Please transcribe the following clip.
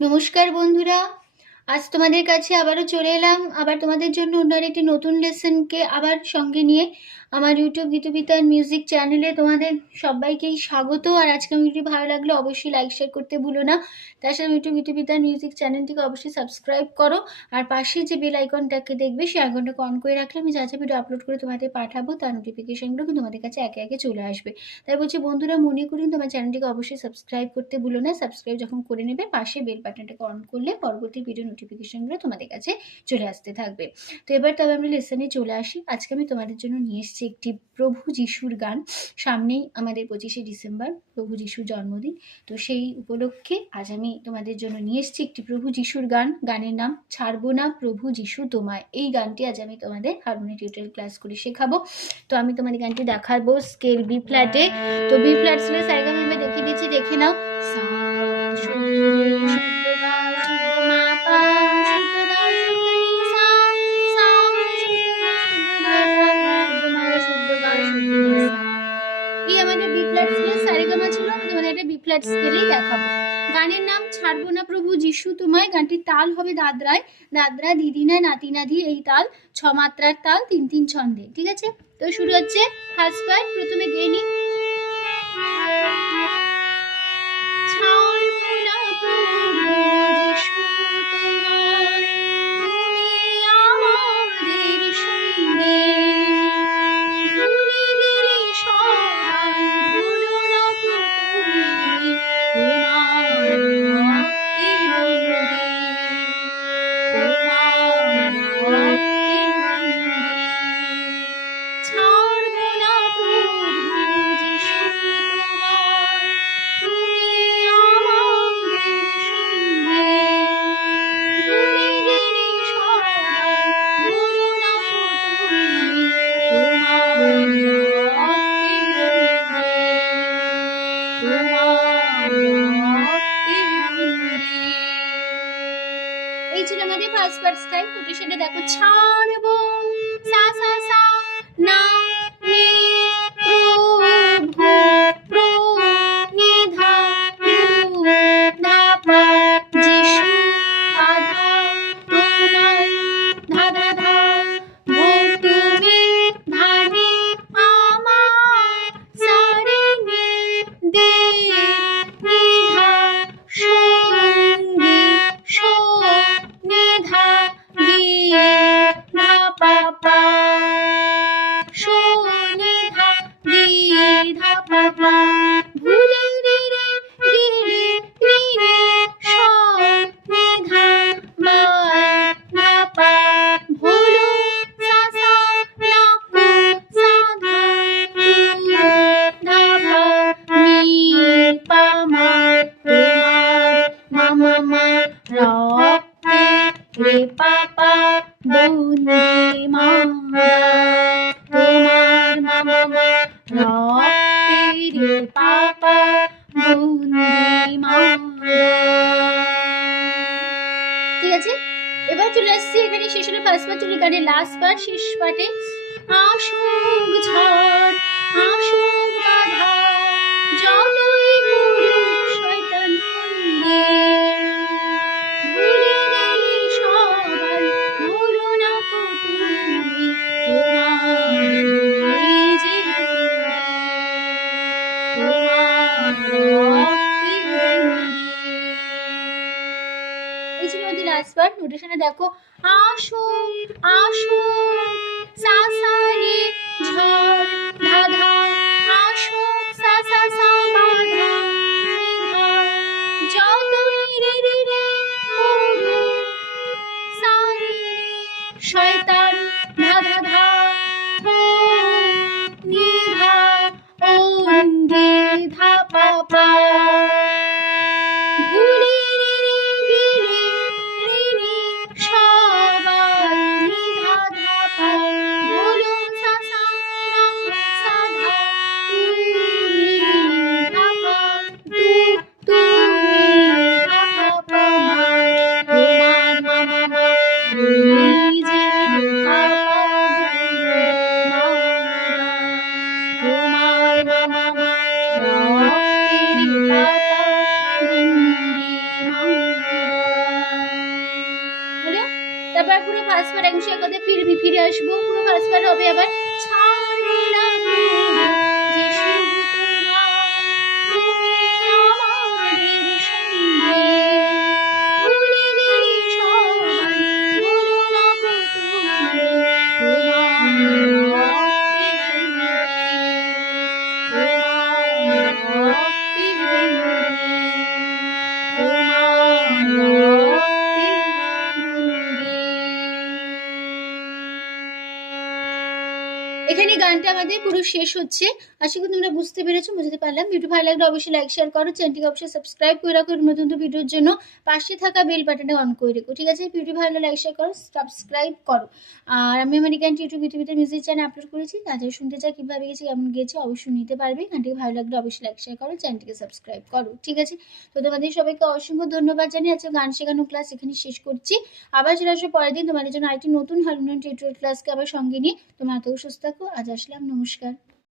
নমস্কার বন্ধুরা, আজ তোমাদের কাছে আবারও চলে এলাম আবার তোমাদের জন্য অন্য একটি নতুন লেসনকে আবার সঙ্গে নিয়ে। আমার ইউটিউব গীতবিতান মিউজিক চ্যানেলে তোমাদের সবাইকেই স্বাগত। আর আজকে ভিডিওটি ভালো লাগলে অবশ্যই লাইক শেয়ার করতে ভুলো না। তাছাড়া ইউটিউব গীতবিতান মিউজিক চ্যানেলটিকে অবশ্যই সাবস্ক্রাইব করো। আর পাশে যে বেল আইকনটাকে দেখবে সেই আইকনটাকে অন করে রাখলে আমি যা যা ভিডিও আপলোড করে তোমাদের পাঠাবো তার নোটিফিকেশনগুলো কিন্তু তোমাদের কাছে একে একে চলে আসবে। তাই বলছি বন্ধুরা, মনে করুন তোমার চ্যানেলটিকে অবশ্যই সাবস্ক্রাইব করতে ভুলো না। সাবস্ক্রাইব যখন করে নেবে পাশে বেল বাটনটাকে অন করলে পরবর্তী ভিডিও নোটিফিকেশনগুলো তোমাদের কাছে চলে আসতে থাকবে। তো এবার তবে আমরা লেসনে চলে আসি। আজকে আমি তোমাদের জন্য নিয়ে এসেছি একটি প্রভু যিশুর গান। সামনেই আমাদের 25শে ডিসেম্বর প্রভু যিশুর জন্মদিন। তো সেই উপলক্ষে আজ আমি তোমাদের জন্য নিয়ে এসেছি একটি প্রভু যিশুর গান। গানের নাম ছাড়বো না প্রভু যিশু তোমায়। এই গানটি আজ আমি তোমাদের হারমোনিয়াম টিউটোরিয়াল ক্লাস করে শেখাবো। তো আমি তোমাদের গানটি দেখাবো স্কেল বি ফ্ল্যাটে। তো বি ফ্ল্যাট স্কেলে সারেগামা আমি দেখিয়ে দিচ্ছি, দেখে নাও। সা শুদ্ধ শুদ্ধ গা শুদ্ধ মা পা শুদ্ধ দা শুদ্ধ নি সা সা শুদ্ধ গা শুদ্ধ মা শুদ্ধ গা শুদ্ধ নি সা। এই আমাদের বি ফ্ল্যাট স্কেলের সারেগামা ছিল। আমি তোমাদের একটা বি ফ্ল্যাট স্কেলেই দেখাবো। গানের নাম ছাড়বো না প্রভু যিশু তোমায়। গানটির তাল হবে দাদরায়, দাদরা দিদিনায় নাতি নাদি, এই তাল 6 মাত্রার তাল, 3-3 ছন্দে। ঠিক আছে, তো শুরু হচ্ছে ফার্স্ট পার্ট। প্রথমে গেয়ে নি। ছাড়বো না প্রভু যিশু তোমায়, তুমি আমাদের সঙ্গে, ভুলে গেলে সবাই ভুলো না গো তুমি তোমার ভক্তি বন্দী, তোমার ভক্তি বন্দী। ছাড়বো না প্রভু যিশু তোমায়, তুমি আমাদের সঙ্গে, ভুলে গেলে সবাই ভুলো না গো তুমি তোমার ভক্তি বন্দী, তোমার ভক্তি বন্দী। এই ছিল আমাদের ফার্স্ট পার্ট স্টাইল। নোটেশনটা দেখো। ছাড়বো সা সা সা না নি প্রভু প্রো নি ধা রু না পা যিশু আধা তোমায় ধা ধা ধা ভো তুমি ধানি আমায় সারে নি দে নি ধা সঙ্গী শো নি ধা গি ধা পা পা শো নি ধা গি ধা পা পা ভুলে রে রে গি রে রি রে শো নি ধা বাই ধা পা ভুলো সা সা না কো সা ধা তু ধা পা নি পা মা তোমার মা মা মা রক্তে রে পা পা বন্দে মা তোমার মা মা মা রক্তে রে পা পা বন্দে মা। ঠিক আছে, এবার চলে আসছি এখানে শেষ হলো ফার্স্ট পার্ট। চলে গানের লাস্ট পার্ট, শেষ পার্টে। আসুক ঝড় আসুক বাধা যতই করুক শয়তান ফন্দে, ভুলে গেলে সবাই ভুলো না গো তুমি তোমার নিজে তোমার ভক্তি বন্দী। এই ছিল আমাদের লাস্ট পার্ট। নোটেশনে দেখো। আসুক আসুক সা সা রে ঝড় ধা ধা আসুক সা সা সা বাধা রে ধা যতই রে রে রে করুক সা রে রে শয়তান ধা ধা ধা থো নি ধা ওন্দে ধা পা পা ভুলে রে রে গি রে রি রি সবাই নি ধা ধা পা ভুলো সা সা না সা ধা ফার্স্ট পার্ট একদম শেয়ার করতে ফিরে আসবো। পুরো ফার্স্ট পার্ট হবে আবার ছাড়লাম যে শুধু তুমি আমাদের সঙ্গে ভুলে গেলে সবাই বলো না গো তুমি এখানে গানটা আমাদের পুরো শেষ হচ্ছে। আশা করি তোমরা বুঝতে পেরেছো, বুঝতে পারলাম। ভিডিও ভালো লাগলে অবশ্যই লাইক শেয়ার করো, চ্যানেলটিকে অবশ্যই সাবস্ক্রাইব করে রাখো নতুন নতুন ভিডিওর জন্য। পাশে থাকা বেল বাটনটা অন করে রেখো, ঠিক আছে? ভিডিও ভালো লাগলে লাইক শেয়ার করো, সাবস্ক্রাইব করো। আর আমি আমার গানটি ইউটিউবে মিউজিক চ্যানেল আপলোড করেছি, তাদের শুনতে চাই কীভাবে গেছে, কেমন গেছে অবশ্যই নিতে পারবে। গানটিকে ভালো লাগলে অবশ্যই লাইক শেয়ার করো, চ্যানেলটিকে সাবস্ক্রাইব করো, ঠিক আছে? তো তোমাদের সবাইকে অসংখ্য ধন্যবাদ জানিয়ে আজকে গান শেখানো ক্লাস এখানে শেষ করছি। আবার চলে আসবো পরের দিন তোমাদের জন্য আরেকটি নতুন হারমোনিয়াম টিউটোরিয়াল ক্লাসকে আবার সঙ্গে নিয়ে। তোমরা এত সুস্থ থাকো। আজ আসলাম, নমস্কার।